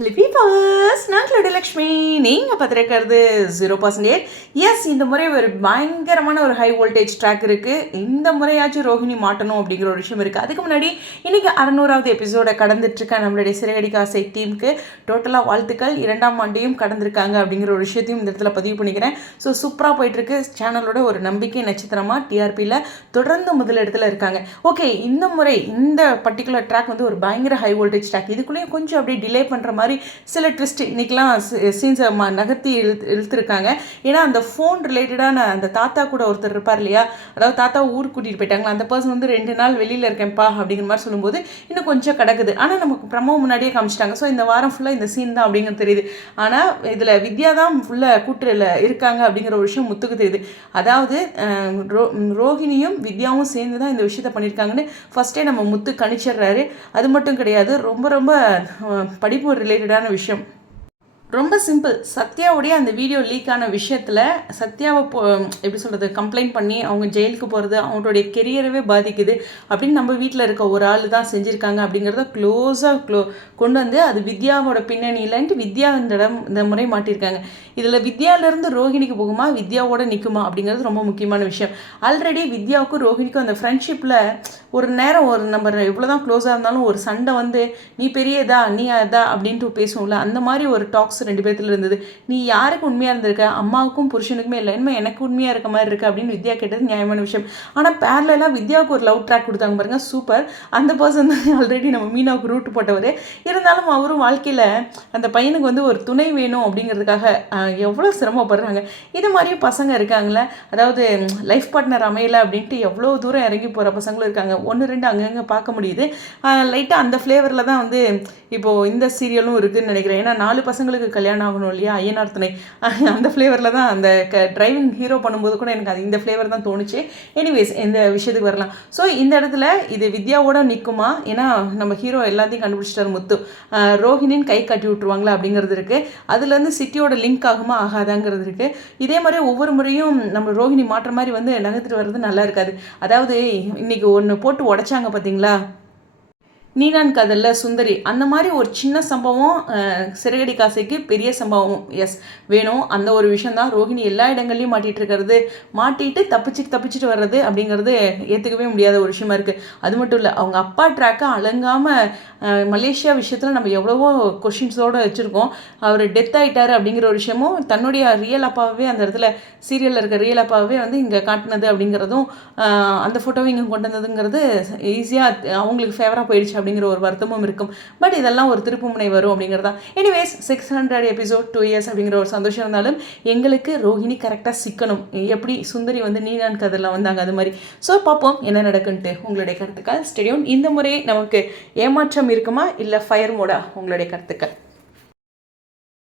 Hello peepers நான் லட்சுமி நீங்கள் பார்த்துருக்கிறது zero percentage S இந்த முறை ஒரு பயங்கரமான ஒரு ஹை வோல்டேஜ் ட்ராக் இருக்குது இந்த முறையாச்சும் ரோஹிணி மாட்டணும் அப்படிங்கிற ஒரு விஷயம் இருக்குது அதுக்கு முன்னாடி இன்றைக்கி அறநூறாவது எபிசோடை கடந்துட்டுருக்க நம்மளுடைய சிறகடி காசை டீமுக்கு டோட்டலாக வாழ்த்துக்கள். இரண்டாம் ஆண்டையும் கடந்திருக்காங்க அப்படிங்கிற ஒரு விஷயத்தையும் இந்த இடத்துல பதிவு பண்ணிக்கிறேன். ஸோ சூப்பராக போயிட்டுருக்கு. சேனலோட ஒரு நம்பிக்கை நட்சத்திரமாக டிஆர்பியில் தொடர்ந்து முதலிடத்தில் இருக்காங்க. ஓகே இந்த முறை இந்த பர்டிகுலர் ட்ராக் வந்து ஒரு பயங்கர ஹை வோல்டேஜ் ட்ராக் இதுக்குள்ளேயும் கொஞ்சம் அப்படியே டிலே பண்ணுற மாதிரி சில ட்விஸ்ட் இன்றைக்கெலாம் சீன்ஸை ம நகர்த்தி இழுத்து இழுத்துருக்காங்க. ஏன்னா அந்த ஃபோன் ரிலேட்டடான அந்த தாத்தா கூட ஒருத்தர் இருப்பார் இல்லையா? அதாவது தாத்தா ஊர் கூட்டிகிட்டு போயிட்டாங்களா? அந்த பர்சன் வந்து ரெண்டு நாள் வெளியில் இருக்கேன்ப்பா அப்படிங்கிற மாதிரி சொல்லும்போது இன்னும் கொஞ்சம் கிடக்குது. ஆனால் நமக்கு ப்ரமோ முன்னாடியே காமிச்சிட்டாங்க. ஸோ இந்த வாரம் ஃபுல்லாக இந்த சீன் தான் அப்படிங்கிறது தெரியுது. ஆனால் இதில் வித்யா தான் ஃபுல்லாக கூட்டுறையில் இருக்காங்க அப்படிங்கிற ஒரு விஷயம் முத்துக்கு தெரியுது. அதாவது ரோ ரோஹிணியும் வித்யாவும் சேர்ந்து தான் இந்த விஷயத்த பண்ணியிருக்காங்கன்னு ஃபஸ்ட்டே நம்ம முத்து கணிச்சிடுறாரு. அது மட்டும் கிடையாது. ரொம்ப ரொம்ப படிப்பு ரிலேட்டடான விஷயம். ரொம்ப சிம்பிள் சத்யாவுடைய அந்த வீடியோ லீக் ஆன விஷயத்தில் சத்யாவை போ எப்படி சொல்கிறது கம்ப்ளைண்ட் பண்ணி அவங்க ஜெயிலுக்கு போகிறது அவங்களுடைய கெரியரவே பாதிக்குது அப்படின்னு நம்ம வீட்டில் இருக்க ஒரு ஆள் தான் செஞ்சுருக்காங்க அப்படிங்கிறத க்ளோஸாக க்ளோ கொண்டு வந்து அது வித்யாவோட பின்னணியிலன்ட்டு வித்யா இந்த இடம் இந்த முறை மாட்டியிருக்காங்க இதில் வித்யாவிலேருந்து ரோஹிணிக்கு போகுமா வித்யாவோட நிற்குமா அப்படிங்கிறது ரொம்ப முக்கியமான விஷயம். ஆல்ரெடி வித்யாவுக்கும் ரோஹிணிக்கும் அந்த ஃப்ரெண்ட்ஷிப்பில் ஒரு நேரம் ஒரு நம்ம எவ்வளோ தான் க்ளோஸாக இருந்தாலும் ஒரு சண்டை வந்து நீ பெரியதா நீ அதா அப்படின்ட்டு பேசுவோம்ல அந்த மாதிரி ஒரு டாக்ஸ் ரெண்டு பேர்த்துல இருந்தது. நீ யாருக்கு உண்மையாக இருந்திருக்க? அம்மாவுக்கும் புருஷனுக்குமே இல்லை. என்ன எனக்கு உண்மையாக இருக்க மாதிரி இருக்குது அப்படின்னு வித்யா கேட்டது நியாயமான விஷயம். ஆனால் பேரலாம் வித்யாவுக்கு ஒரு லவ் ட்ராக் கொடுத்தாங்க பாருங்க. சூப்பர் அந்த பர்சன் தான் ஆல்ரெடி நம்ம மீனாவுக்கு ரூட் போட்டவர். இருந்தாலும் அவரும் வாழ்க்கையில் அந்த பையனுக்கு வந்து ஒரு துணை வேணும் அப்படிங்கிறதுக்காக எவ்வளோ சிரமப்படுறாங்க. இது மாதிரியும் பசங்க இருக்காங்களே அதாவது லைஃப் பார்ட்னர் அமையலை அப்படின்ட்டு எவ்வளோ தூரம் இறங்கி போகிற பசங்களும் இருக்காங்க. ஒன்று ரெண்டு அங்கங்கே பார்க்க முடியுது. லைட்டாக அந்த ஃப்ளேவரில் தான் வந்து இப்போது இந்த சீரியலும் இருக்குதுன்னு நினைக்கிறேன். ஏன்னா நாலு பசங்களுக்கு கல்யாணம் ஆகணும் இல்லையா? ஐயனார் துணை. அந்த ஃப்ளேவரில் தான் அந்த க டிரைவிங் ஹீரோ பண்ணும்போது கூட எனக்கு அது இந்த ஃப்ளேவர் தான் தோணுச்சு. எனிவேஸ் இந்த விஷயத்துக்கு வரலாம். ஸோ இந்த இடத்துல இது வித்யாவோட நிற்குமா ஏன்னா நம்ம ஹீரோ எல்லாத்தையும் கண்டுபிடிச்சிட்டார் முத்து. ரோஹினின் கை கட்டி விட்டுருவாங்களா அப்படிங்கிறது இருக்குது அதுலேருந்து சிட்டியோட லிங்க் ஆகுமா? ஆகாதாங்கிறது இருக்குது இதே மாதிரி ஒவ்வொரு முறையும் நம்ம ரோஹிணி மாற்ற மாதிரி வந்து நகர்த்துட்டு வர்றது நல்லா இருக்காது. அதாவது இன்னைக்கு ஒன்று போட்டு உடைச்சாங்க பார்த்தீங்களா நீனான் கதல்ல சுந்தரி. அந்த மாதிரி ஒரு சின்ன சம்பவம் சிறகடி காசைக்கு பெரிய சம்பவம். எஸ் வேணும். அந்த ஒரு விஷயம் தான் ரோஹிணி எல்லா இடங்கள்லையும் மாட்டிகிட்டு இருக்கிறது. மாட்டிட்டு தப்பிச்சு தப்பிச்சுட்டு வர்றது அப்படிங்கிறது ஏற்றுக்கவே முடியாத ஒரு விஷயமா இருக்குது அது மட்டும் இல்லை அவங்க அப்பா ட்ராக்கை அலங்காமல் மலேசியா விஷயத்தில் நம்ம எவ்வளவோ கொஷின்ஸோடு வச்சுருக்கோம். அவர் டெத் ஆகிட்டார் அப்படிங்கிற ஒரு விஷயமும் தன்னுடைய ரியல் அப்பாவே அந்த இடத்துல சீரியலில் இருக்க ரியல் அப்பாவே வந்து இங்கே காட்டினது அப்படிங்கிறதும் அந்த ஃபோட்டோவை இங்கே கொண்டு வந்ததுங்கிறது ஈஸியாக அவங்களுக்கு ஃபேவராக போயிடுச்சு அப்படிங்கிற ஒரு வருத்தமும் இருக்கும். பட் இதெல்லாம் ஒரு திருப்புமுனை வரும் அப்படிங்கிறதா. Anyways six hundred episode two years அப்படிங்கிற ஒரு சந்தோஷம் இருந்தாலும் எங்களுக்கு ரோஹிணி கரெக்டாக சிக்கணும். எப்படி சுந்தரி வந்து நீனான் கதில் வந்தாங்க அது மாதிரி. ஸோ பார்ப்போம் என்ன நடக்குன்ட்டு. உங்களுடைய கருத்துக்கள். ஸ்டெடியோன் இந்த முறை நமக்கு ஏமாற்றம் இருக்குமா? இல்லை ஃபயர் மோடா உங்களுடைய கருத்துக்கள்.